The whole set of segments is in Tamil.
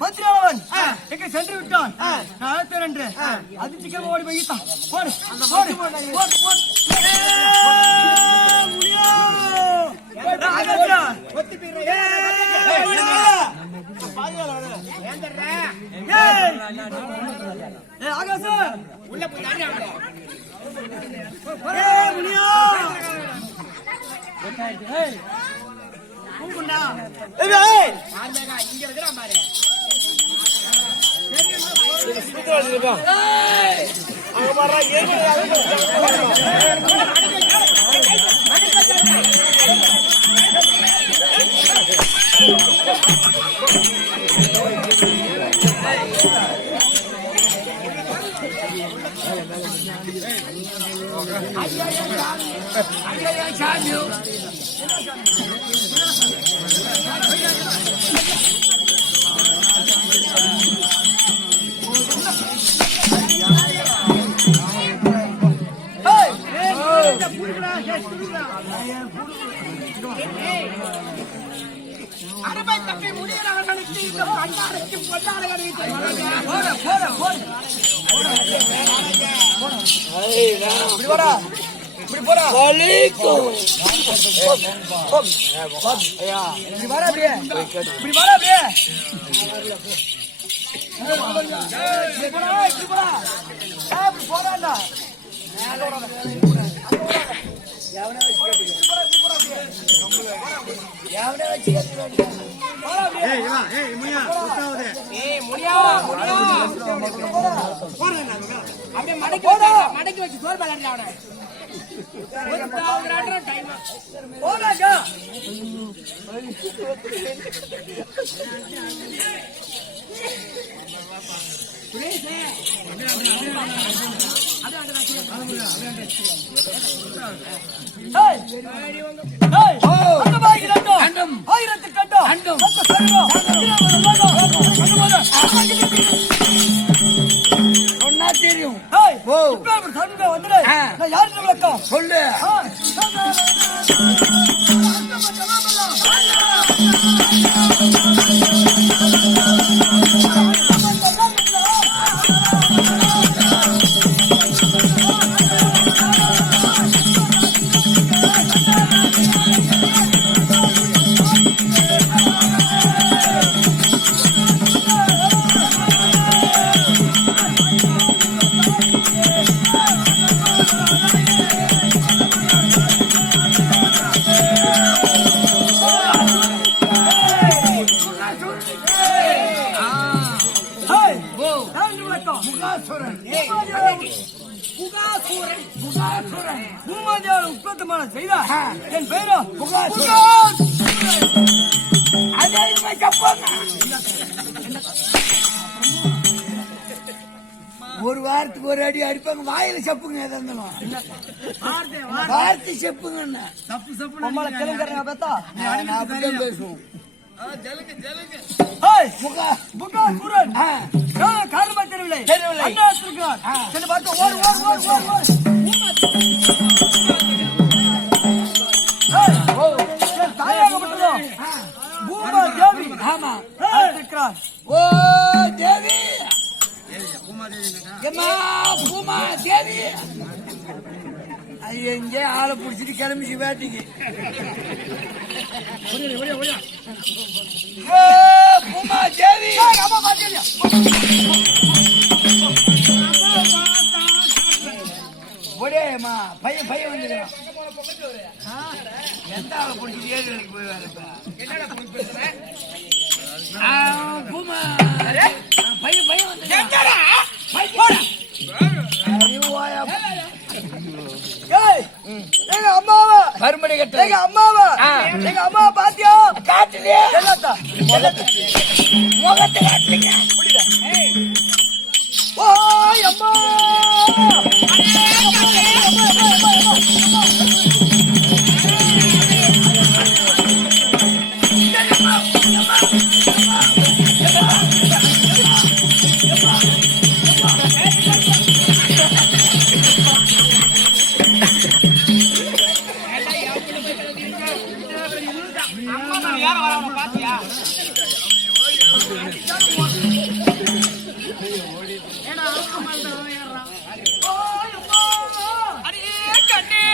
மந்திரவன் எங்க சென்று விட்டான். என்று அதிர்ச்சிக்க ஓடி போய்த்தான். அருமை தப்பி முடியறவர்களுக்கு இந்த பண்டாரத்து பொன்னாடகளை மடக்கி வச்சு சோறு பலன் தெரியும் யாருக்கு விளக்கம் சொல்லு. என் பேரோ ஒரு வாரத்துக்கு ஒரு அடி அடிப்பாங்க. வாயில செப்புங்க எதா இருந்தாலும் வார்த்தை செப்புங்க. பேசுவோம் காரணமா தெரியவில்லை. ஓ தேவி பூமா தேவி எங்கே ஆளை பிடிச்சிட்டு கிளம்பிச்சு வேட்டிக்கு. பூமா தேவி ஒரேம்மா பையன் பையன் வந்துடுறான். எந்த ஆளை பிடிச்சிட்டு ஏழு வேலைக்கு போய் வேற பூமா பையன் பையன் வந்து எங்க அம்மாவா மறுபடி எங்க அம்மாவா எங்க அம்மாவை பாத்தியா? காட்டுலயே முகத்தை காட்டுலீங்க. ஓய் அம்மா அம்மா நான் யார வராம பாத்தியா ஏடா அம்மா தான் ஏறறான் அடியே கண்ணே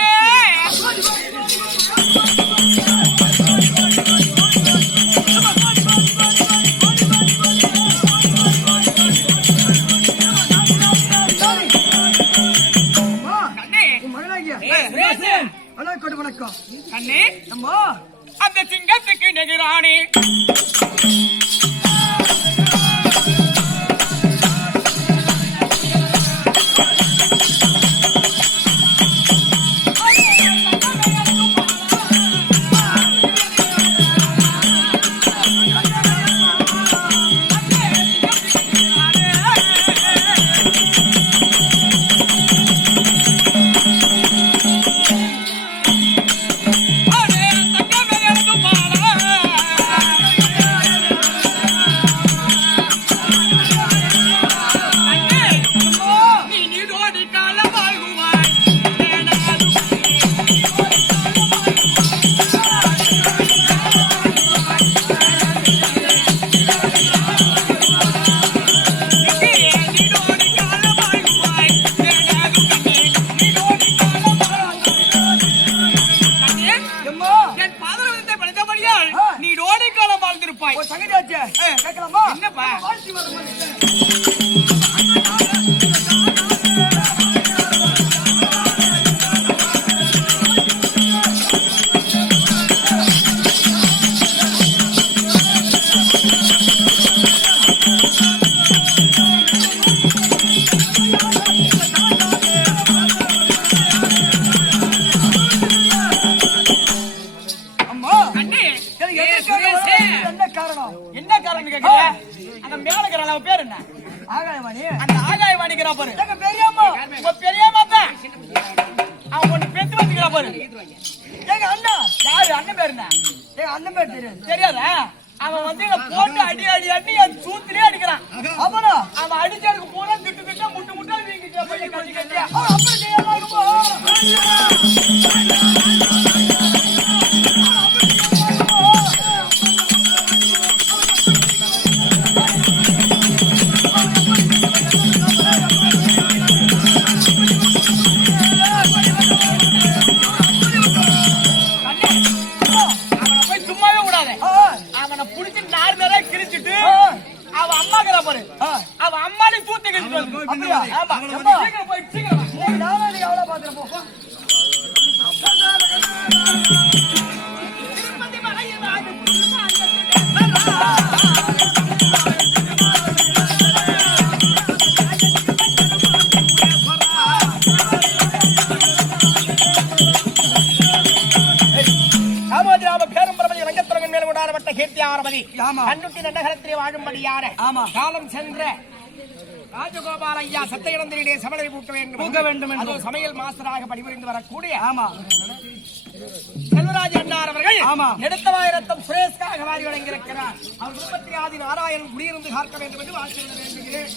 வணக்கம் கண்ணே அம்மா அந்த சிங்கத்துக்கு நெகிரானே என்னப்பா என்ன காரணம் கேக்குறீங்க அந்த மேலக்கற அளவு பேர் என்ன ஆகாயவாணி அந்த ஆகாயவாணிங்கற பாரு எங்க பெரியம்மா உங்க பெரியம்மா தான் அவன் ஒன்னு பெத்து வச்சுக்கற பாரு எங்க அண்ணா யாரு அண்ணன் பேர் என்ன எங்க அண்ணன் பேர் தெரியாது தெரியாதா அவன் வந்து என்ன போட்டு அடி அடி அடி அந்த சூத்திலே அடிக்கிறான் அவனா அவன் அடிச்சதுக்கு பூரா திட்டு திட்டா முட்டு முட்டா வீங்கிட்டு போய் கட்டி கட்டி அப்படி செய்யலாமா அவ அம்மாடி தூத்தி கழிச்சு அப்படியா ஆமா சீக்கிரம் போய் சீக்கிரம் நானே நீ அவ்வளவு பாத்துற போ திருப்பதி மலையில் ராஜ வாழும்படியான காலம் சென்ற ராஜகோபால் ஐயா சத்தையிடந்திலே சமலை பூக்க வேண்டும் என்று சமையல் மாஸ்டராக பணிபுரிந்து வரக்கூடிய செல்வராஜ் அண்ணார் அவர்கள் எடுத்தவாயிரத்தம் சுரேஷ்காக மாறி வழங்கியிருக்கிறார். அவர் குடும்பத்தில் ஆதி நாராயணன் குடியிருந்து பார்க்க வேண்டும் என்று வாழ்த்து வேண்டுகிறேன்.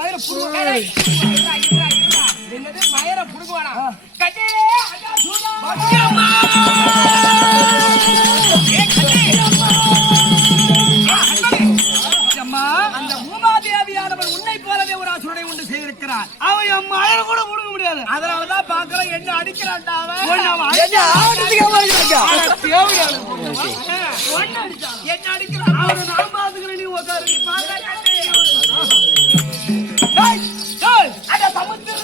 மயிர புடுங்க. என்னது மயிர புடுங்குவானா? கட்டி ஐயா சூடா அந்த பூமாதேவியானவர் உன்னை போலவே ஒரு அசுரனை உண்டு செய்திருக்கிறார். அவன் என் மயிர கூட புடுங்க முடியாது. அதனாலதான் பாக்குறேன் என்ன அடிக்கிறான்டா அவன். என்ன ஆடுறதுக்கு என்ன அடிக்கிறான்? அவனை நான் பாத்துக்கிறேன். நீ உட்காரு. நீ பாக்குற கட்டி. அட சமுத்திரம்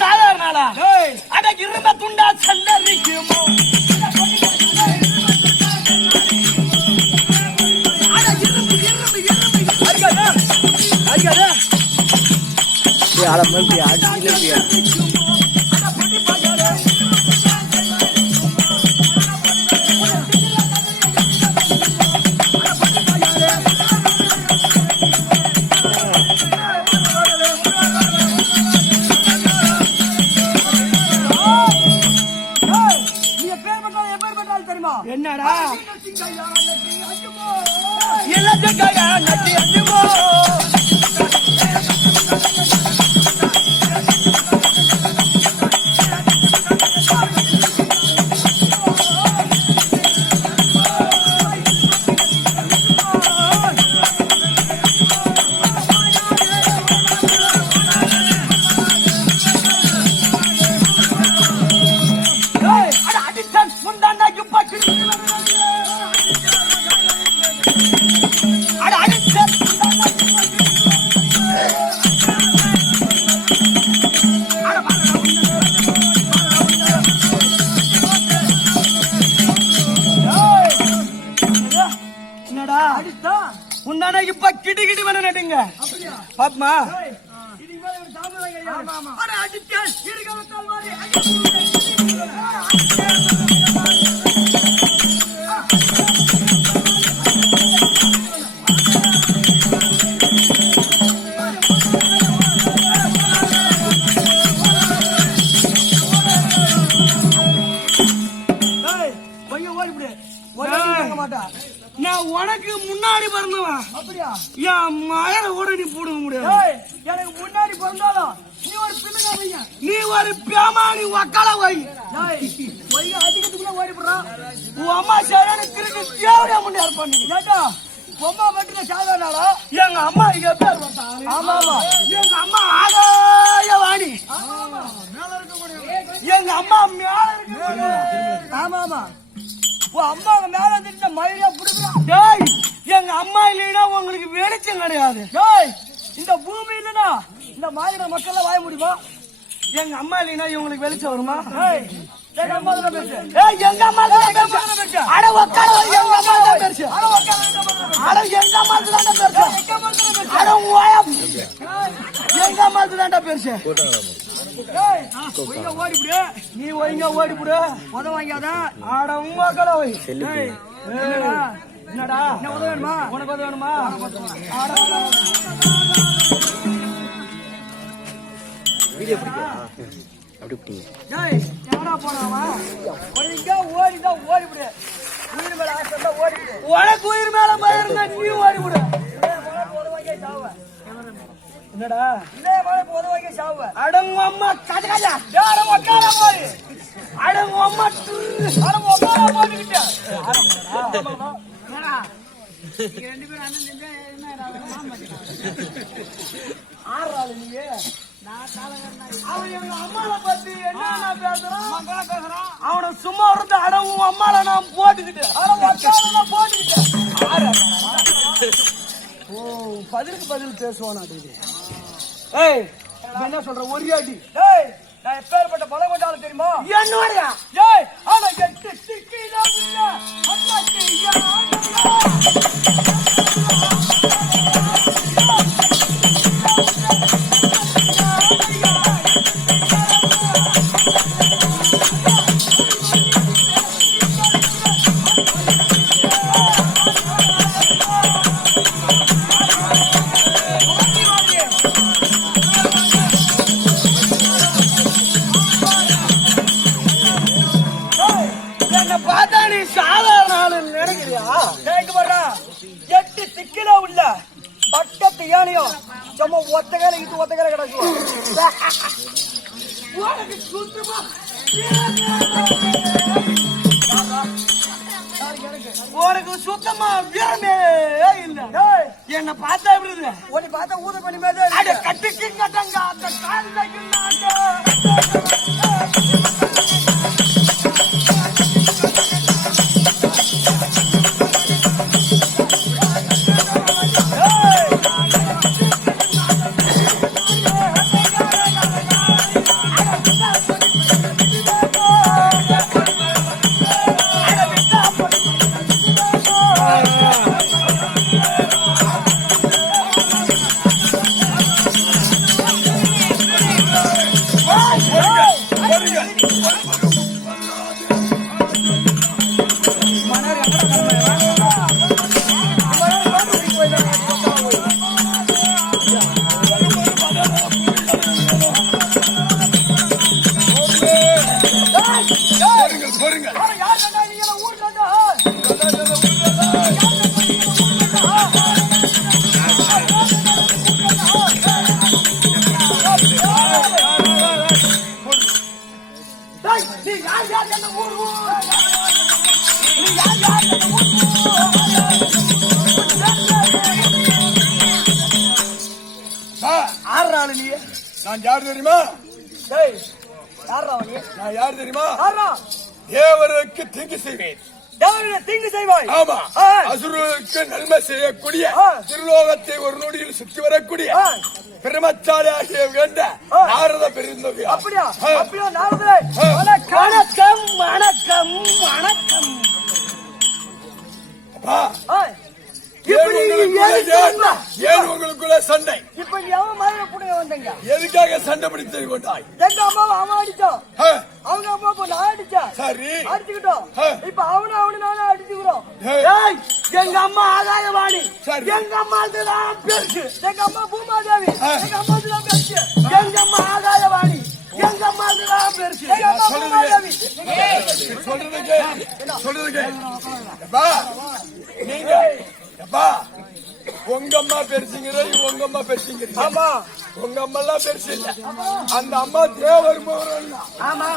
சாதாரண ஆளா? அட இரும்ப துண்டா சல்லரிக்குமோ? என்னடா உண்டான இப்ப கிடி கிடி வேணும் நட்டுங்க பாத்மா நான் உனக்கு முன்னாடி பிறந்தவன். அப்படியா? என் மகனை கூட நீ போடுக்க முடியாது. எனக்கு முன்னாடி பிறந்தாலும் நீ ஒரு பிள்ளைங்க பையன், நீ ஒரு பேமானி வக்கால வை அதிகத்துக்குள்ள ஓடி போடுறான். உன் அம்மா சரியான திருட்டு தேவையா முன்னாடி பண்ணி கேட்டா பொம்மா மட்டும் சாதாரணா எங்க அம்மா இங்க பேர் வந்தாங்க. ஆமா ஆமா, எங்க அம்மா ஆகாய வாணி. எங்க அம்மா மேல இருக்கு. ஆமா ஆமா, அம்மா மேல இருந்துட்டு மயிலா புடுறான். எங்க அம்மா இல்லைன்னா உங்களுக்கு வெளிச்சம் கிடையாது. இந்த பூமி இல்லைன்னா இந்த மாதிரி மக்கள் வாய முடியுமா? எங்க அம்மா இல்லைன்னா இவங்களுக்கு வெளிச்சம் வருமா? எங்க அம்மா தான் பேசு. எங்க அம்மா தான் பேசு. அட உட்கார எங்க அம்மா தான் பேசு. அட உட்கார எங்க அம்மா தான் பேசு. அட ஓயா எங்க அம்மா தான் பேசு. ஓடிவிடு, நீ ஒழுங்கா ஓடிவிடு. உத வாங்காத. ஆட உமா கலவை. என்னடா என்ன உதவ வேணுமா? உனக்கு உதவ வேணுமா? வீடியோ என்னடா போனாவா? ஒழுங்கா ஓடிதான் ஓடிவிடு. உயிர் மேல ஆசை ஓடிவிடு. உனக்கு உயிர் மேல பயம் நீ ஓடிவிடு. என்னடா போதுவாங்க சாவு. அடங்க அம்மா கஜ கஜ யார உட்கார போய் அடங்க அம்மா அடங்க உட்கார போட்டுக்கிட்ட. என்னடா ரெண்டு பேரும் அண்ணன் என்னடா ஆறாளு நீ அவன் எங்க அம்மாவை பத்தி என்ன பேசுறான் அவனை சும்மா இருந்து அடவும் அம்மால நான் போட்டுக்கிட்டேன் ஓ பதிலுக்கு பதில் பேசுவானா ஏய் என்ன சொல்ற ஒரு அடி ஏய் நான் எப்பேற்பட்ட பலம் கொண்டாலும் தெரியுமா என்னோடயா ஏய் ஆனா எட்டு சிக்கிதான் எட்டு திக்கில உள்ள பக்கத்து யானையும் சும்மா ஒத்த கால இது ஒத்த கால கிடக்கும் உனக்கு சுத்தமா வீரமே இல்ல என்ன பார்த்தா எப்படி இருக்கு உன்னை பார்த்தா ஊத பண்ணி மாதிரி கட்டுக்கு கட்டங்க அந்த கால் நான் யார் தெரியுமா? நான் யார் தெரியுமா? தேவருக்கு தீங்கு செய்வேன். தீங்கு செய்வாய். ஆமா. அசுரருக்கு நன்மை செய்யக்கூடிய திருலோகத்தை ஒரு நொடியில் சுற்றி வரக்கூடிய பிரமச்சாரி ஆகிய வேண்ட நாரத பெருந்தொகை. அப்படியா? அப்படியா நாரதே? வணக்கம் வணக்கம் வணக்கம். ஏன் உங்களுக்குள்ள சண்டை? இப்ப எவன் மாதிரி புடுங்க வந்தீங்க? எதுக்காக சண்டை பிடித்து கொண்டாய்? எங்க அம்மாவை அவன் அடிச்சான், அவங்க அம்மா நான் அடிச்சேன். சரி அடிச்சுக்கிட்டோம். இப்ப அவனு நானும் அடிச்சுக்கிறோம். எங்க அம்மா ஆகாயவாணி, எங்க அம்மா தான் பெருசு. எங்க அம்மா பூமாதேவி, எங்க அம்மா தான் பெருசு. எங்க அம்மா ஆகாயவாணி, எங்க அம்மா தான் பெருசு. சொல்றதுக்கு நீங்க உங்க அம்மா பெருசுங்கிற உங்க அம்மா பெருசுங்கிறீங்க. ஆமா, உங்க அம்மா எல்லாம் பெருசு இல்ல. அந்த அம்மா தேவர் ஆமா